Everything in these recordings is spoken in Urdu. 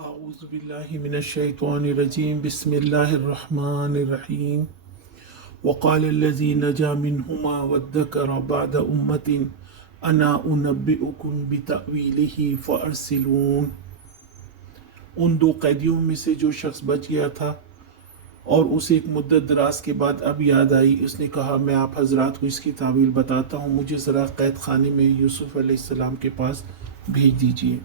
أعوذ بالله من الشيطان الرجيم بسم الله الرحمن الرحيم وقال الذي نجا منهما وادكر بعد أمة أنا أنبئكم بتأويله فأرسلون۔ ان دو قیدیوں میں سے جو شخص بچ گیا تھا اور اسے ایک مدت دراز کے بعد اب یاد آئی، اس نے کہا میں آپ حضرات کو اس کی تعویل بتاتا ہوں، مجھے ذرا قید خانے میں یوسف علیہ السلام کے پاس بھیج دیجیے۔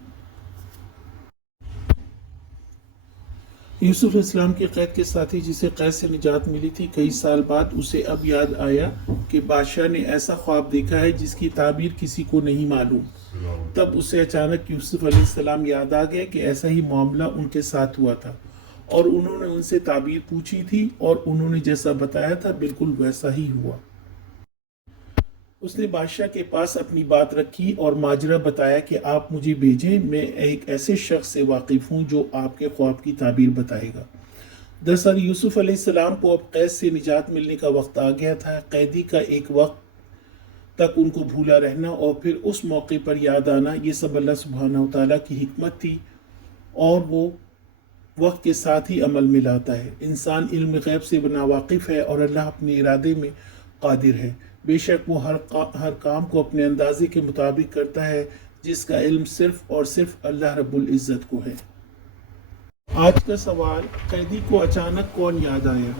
یوسف علیہ السلام کے قید کے ساتھی جسے قید سے نجات ملی تھی، کئی سال بعد اسے اب یاد آیا کہ بادشاہ نے ایسا خواب دیکھا ہے جس کی تعبیر کسی کو نہیں معلوم۔ تب اسے اچانک یوسف علیہ السلام یاد آ گئے کہ ایسا ہی معاملہ ان کے ساتھ ہوا تھا اور انہوں نے ان سے تعبیر پوچھی تھی اور انہوں نے جیسا بتایا تھا بالکل ویسا ہی ہوا۔ اس نے بادشاہ کے پاس اپنی بات رکھی اور ماجرا بتایا کہ آپ مجھے بھیجیں، میں ایک ایسے شخص سے واقف ہوں جو آپ کے خواب کی تعبیر بتائے گا۔ دراصل یوسف علیہ السلام کو اب قید سے نجات ملنے کا وقت آ گیا تھا۔ قیدی کا ایک وقت تک ان کو بھولا رہنا اور پھر اس موقع پر یاد آنا، یہ سب اللہ سبحانہ و تعالیٰ کی حکمت تھی اور وہ وقت کے ساتھ ہی عمل میں لاتا ہے۔ انسان علم غیب سے ناواقف ہے اور اللہ اپنے ارادے میں قادر ہے۔ بے شک وہ ہر کام کو اپنے اندازے کے مطابق کرتا ہے، جس کا علم صرف اور صرف اللہ رب العزت کو ہے۔ آج کا سوال، قیدی کو اچانک کون یاد آیا؟